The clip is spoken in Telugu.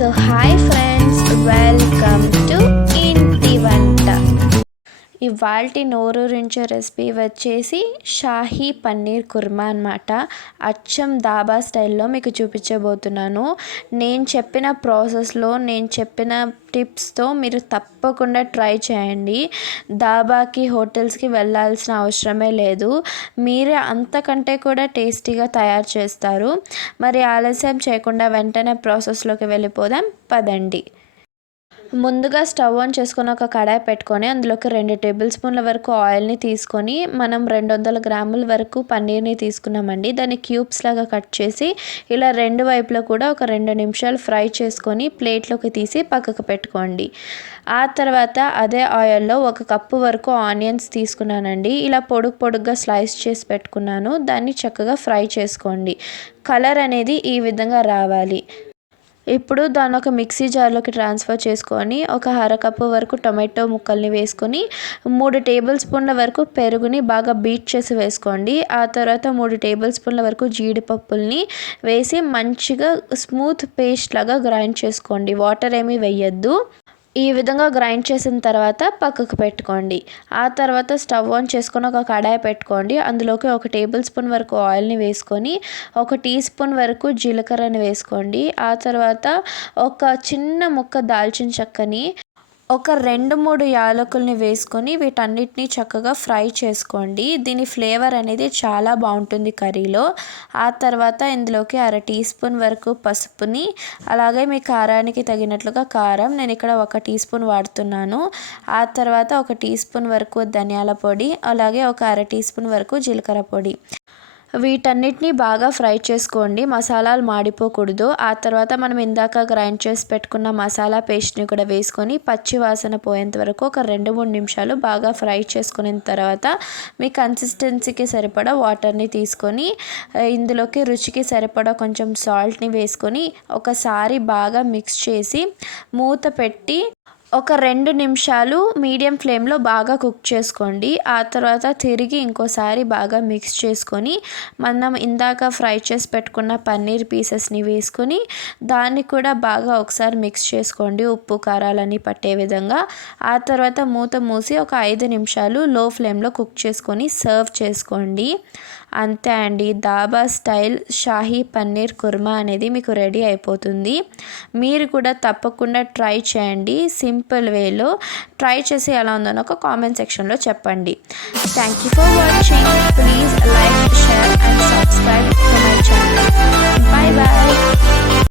So hi friends, welcome to ఇవాల్టి నోరూరించే రెసిపీ వచ్చేసి షాహీ పన్నీర్ కుర్మా అనమాట అచ్చం దాబా స్టైల్లో మీకు చూపించబోతున్నాను. నేను చెప్పిన ప్రాసెస్లో నేను చెప్పిన టిప్స్తో మీరు తప్పకుండా ట్రై చేయండి. దాబాకి హోటల్స్కి వెళ్ళాల్సిన అవసరమే లేదు. మీరే అంతకంటే కూడా టేస్టీగా తయారు చేస్తారు. మరి ఆలస్యం చేయకుండా వెంటనే ప్రాసెస్లోకి వెళ్ళిపోదాం. పదండి. ముందుగా స్టవ్ ఆన్ చేసుకొని ఒక కడాయి పెట్టుకొని అందులోకి రెండు టేబుల్ స్పూన్ల వరకు ఆయిల్ని తీసుకొని మనం రెండు వందల గ్రాముల వరకు పన్నీర్ని తీసుకున్నామండి. దాన్ని క్యూబ్స్ లాగా కట్ చేసి ఇలా రెండు వైపులో కూడా ఒక రెండు నిమిషాలు ఫ్రై చేసుకొని ప్లేట్లోకి తీసి పక్కకు పెట్టుకోండి. ఆ తర్వాత అదే ఆయిల్లో ఒక కప్పు వరకు ఆనియన్స్ తీసుకున్నానండి. ఇలా పొడుగు పొడుగ్గా స్లైస్ చేసి పెట్టుకున్నాను. దాన్ని చక్కగా ఫ్రై చేసుకోండి. కలర్ అనేది ఈ విధంగా రావాలి. ఇప్పుడు దాన్ని ఒక మిక్సీ జార్లోకి ట్రాన్స్ఫర్ చేసుకొని ఒక అరకప్పు వరకు టొమాటో ముక్కల్ని వేసుకొని మూడు టేబుల్ స్పూన్ల వరకు పెరుగుని బాగా బీట్ చేసి వేసుకోండి. ఆ తర్వాత మూడు టేబుల్ స్పూన్ల వరకు జీడిపప్పుల్ని వేసి మంచిగా స్మూత్ పేస్ట్ లాగా గ్రైండ్ చేసుకోండి. వాటర్ ఏమీ వేయద్దు. ఈ విధంగా గ్రైండ్ చేసిన తర్వాత పక్కకు పెట్టుకోండి. ఆ తర్వాత స్టవ్ ఆన్ చేసుకొని ఒక కడాయి పెట్టుకోండి. అందులోకి ఒక టేబుల్ స్పూన్ వరకు ఆయిల్ని వేసుకొని ఒక టీ స్పూన్ వరకు జీలకర్రని వేసుకోండి. ఆ తర్వాత ఒక చిన్న ముక్క దాల్చిన చెక్కని ఒక రెండు మూడు యాలకుల్ని వేసుకొని వీటన్నిటిని చక్కగా ఫ్రై చేసుకోండి. దీని ఫ్లేవర్ అనేది చాలా బాగుంటుంది కర్రీలో. ఆ తర్వాత ఇందులోకి అర టీ స్పూన్ వరకు పసుపుని అలాగే మీ కారానికి తగినట్లుగా కారం నేను ఇక్కడ ఒక టీ స్పూన్ వాడుతున్నాను. ఆ తర్వాత ఒక టీ స్పూన్ వరకు ధనియాల పొడి అలాగే ఒక అర టీ స్పూన్ వరకు జీలకర్ర పొడి. వీటన్నిటిని బాగా ఫ్రై చేసుకోండి. మసాలాలు మాడిపోకూడదు. ఆ తర్వాత మనం ఇందాక గ్రైండ్ చేసి పెట్టుకున్న మసాలా పేస్ట్ని కూడా వేసుకొని పచ్చి వాసన పోయేంత వరకు ఒక రెండు మూడు నిమిషాలు బాగా ఫ్రై చేసుకున్న తర్వాత మీ కన్సిస్టెన్సీకి సరిపడా వాటర్ని తీసుకొని ఇందులోకి రుచికి సరిపడా కొంచెం సాల్ట్ని వేసుకొని ఒకసారి బాగా మిక్స్ చేసి మూత పెట్టి ఒక రెండు నిమిషాలు మీడియం ఫ్లేమ్లో బాగా కుక్ చేసుకోండి. ఆ తర్వాత తిరిగి ఇంకోసారి బాగా మిక్స్ చేసుకొని మనం ఇందాక ఫ్రై చేసి పెట్టుకున్న పన్నీర్ పీసెస్ని వేసుకొని దాన్ని కూడా బాగా ఒకసారి మిక్స్ చేసుకోండి. ఉప్పు కారాలని పట్టే విధంగా. ఆ తర్వాత మూత మూసి ఒక ఐదు నిమిషాలు లో ఫ్లేమ్లో కుక్ చేసుకొని సర్వ్ చేసుకోండి. అంతే అండి. దాబా స్టైల్ షాహీ పన్నీర్ కుర్మా అనేది మీకు రెడీ అయిపోతుంది. మీరు కూడా తప్పకుండా ట్రై చేయండి. సింపుల్ వేలో ట్రై చేసి ఎలా ఉందో ఒక కామెంట్ సెక్షన్లో చెప్పండి. Thank you for watching. Please